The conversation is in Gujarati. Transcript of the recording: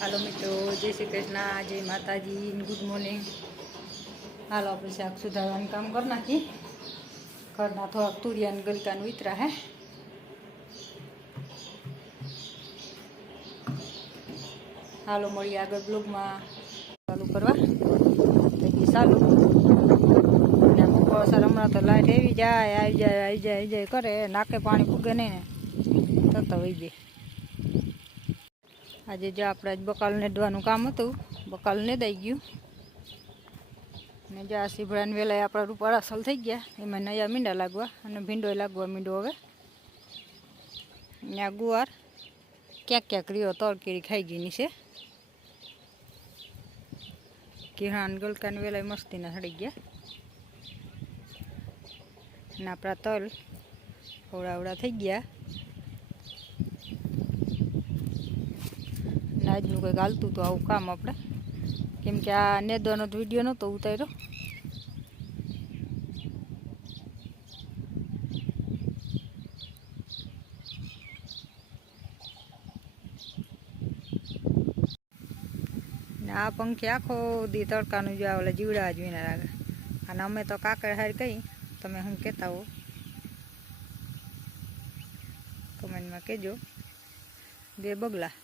હાલો મિત્રો, જય શ્રી કૃષ્ણ, જય માતાજી ગુડ મોર્નિંગ હાલો, આપણે શાક સુધારવાનું કામ કરી નાખી. ઘરના થોડાક તુરિયાને ગલકાન ઉતરા, હે. હાલો, મળીએ આગળ બ્લોગમાં ચાલુ કરવા. થઈ ચાલુ. સર હમણાં તો લાઈટ આવી જાય આવી જાય આવી જાય આવી જાય, કરે. નાકે પાણી ફૂગે નહીં ને. તો વહી જાય. આજે જો આપણે જ બકાલ નેડવાનું કામ હતું, બકાલ નેદાઈ ગયું. ને જો આ સીભડાને વેલાય આપણા રૂપાર અસલ થઈ ગયા, એમાં નયા મીંડા લાગવા અને ભીંડોય લાગવા મીંડો હવે. ને આ ગુવાર ક્યાંક ક્યાંક રહ્યો તરકેરી ખાઈ ગઈ છે. કિહાન ગલકાને વેલાય મસ્તીના સડી ગયા. ને આપણા તલ હોળાવડા થઈ ગયા. આજનું કંઈક હાલતું હતું આવું કામ આપણે. કેમ કે આ નેદવાનો વીડિયો નહોતો ઉતાર્યો. આ પંખી આખો દી તડકાનું જોયા ઓલા જીવડા વિના લાગે. અને અમે તો કાકડ હાર કહી તમે શું કહેતા હો. કમેન્ટમાં કહેજો. બે બગલા.